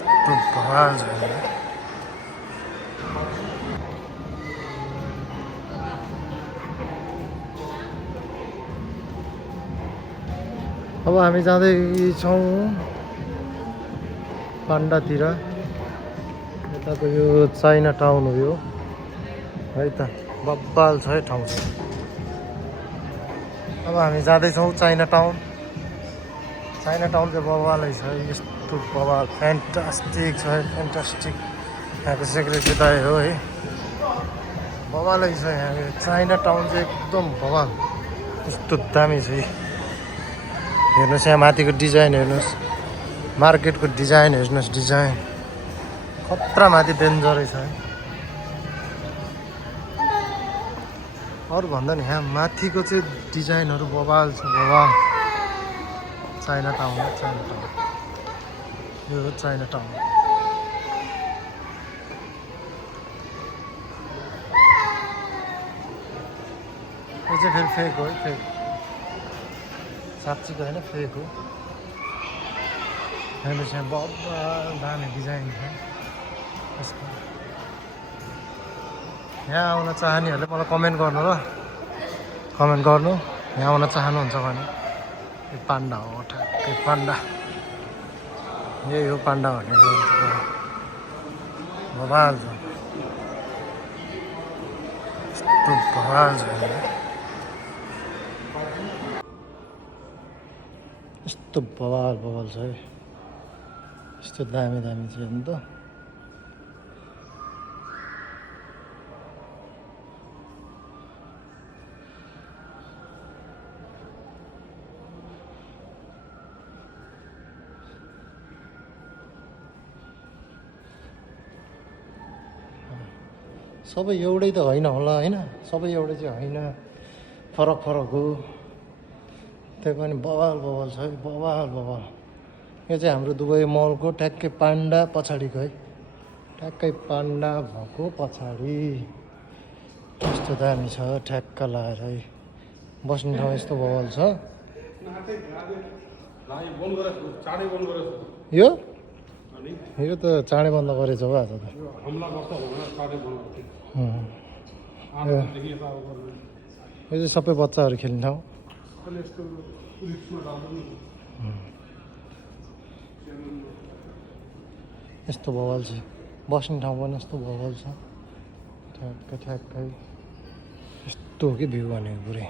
यस्तो बवाल छ नि। अब हामी जाँदैछौँ पाण्डातिर। यताको यो चाइना टाउन हो यो है त, बब्बाल छ है ठाउँ चाहिँ। अब हामी जाँदैछौँ चाइना टाउन। चाइना टाउन चाहिँ बब्बालै छ, यस्तो बब्बाल फ्यान्टास्टिक छ है, फ्यान्टास्टिक। यहाँको सेक्युरिटी दाइ हो है, बब्बालै छ यहाँ। चाइना टाउन चाहिँ एकदम बब्बाल, यस्तो दामी छ। हेर्नुहोस् यहाँ माथिको डिजाइन हेर्नुहोस्, मार्केटको डिजाइन हेर्नुहोस्, डिजाइन खतरा माथि डेन्जरै छ है। अरू भन्दा नि यहाँ माथिको चाहिँ डिजाइनहरू बबाल छ, बबाल। चाइना टाउन हो, चाइना टाउन यो हो चाइना टाउन। यो चाहिँ फेरि फेक हो है, फेक, साँच्चीको होइन, फेक हो। हेर्नुहोस् यहाँ बब्बाल दामी डिजाइन छ यसको। यहाँ आउन चाहनेहरूले मलाई कमेन्ट गर्नु ल, कमेन्ट गर्नु यहाँ आउन चाहनुहुन्छ भने। यो पाण्डा हो, ठ्याक्कै पाण्डा, यही हो पाण्डा भनेको। बवाल छ, यस्तो बवाल छ, यस्तो बवाल बवाल छ है, यस्तो दामी दामी छ नि त। सबै एउटै त होइन होला होइन, सबै एउटै चाहिँ होइन, फरक फरक हो। त्यही पनि बवाल बवाल छ है, बवाल बवाल। यो चाहिँ हाम्रो दुबई मलको ठ्याक्कै पाण्डा पछाडिको है, ठ्याक्कै पाण्डा भएको पछाडि। यस्तो दामी छ, ठ्याक्क लाएर है। बस्ने ठाउँ यस्तो बवाल छ। यो त चाँडै बन्द गरेछ हो आज त। यो चाहिँ सबै बच्चाहरू खेल्ने ठाउँ। यस्तो बवाल छ, बस्ने ठाउँ पनि यस्तो बवाल छ, ठ्याक्कै ठ्याक्कै। यस्तो हो कि भ्यू भनेको पुरै।